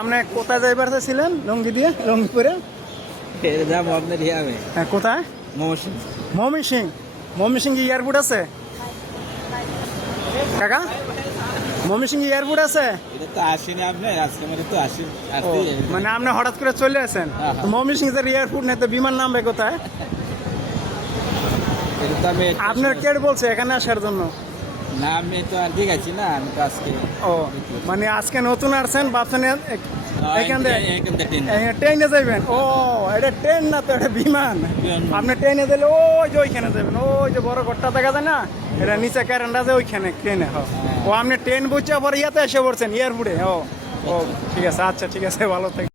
আপনি কোথায় যাইবার ছিলেন লঙ্গি দিয়ে লঙ্গি পরে? যাবো আপনার ইয়াবে হ্যাঁ, কোথায়? মৌসুম ময়মনসিং। ময়মনসিং এয়ারপোর্ট আছে কাকা? ময়মনসিং এয়ারপোর্ট আছে? এটা তো আসেনি আপনি আজকে মানে তো আসেন ও, মানে আপনি হঠাৎ করে চলে আসেন? হ্যাঁ, হ্যাঁ। ময়মনসিং এর এয়ারপোর্ট নেই তো বিমান নামবে কোথায়? এটা তো আমি আপনার কে বলছে এখানে আসার জন্য? না আমি তো আর ঠিক আছি না আমি তো আজকে ও, মানে আজকে নতুন আসছেন ভাবছেন এখান থেকে এখান থেকে ট্রেনে যাবেন? ও, এটা ট্রেন না তো, এটা বিমান। বিমান। আপনি ট্রেনে দিলে ওই যে ওইখানে যাবেন, ওই যে বড় ঘরটা দেখা যায় না, এটা নিচে ক্যারেন্ডা যে ওইখানে ট্রেনে। ও, আপনি ট্রেন বুঝছে পরে ইয়াতে এসে পড়ছেন এয়ারপোর্টে? ও ও, ঠিক আছে, আচ্ছা ঠিক আছে, ভালো থেকে।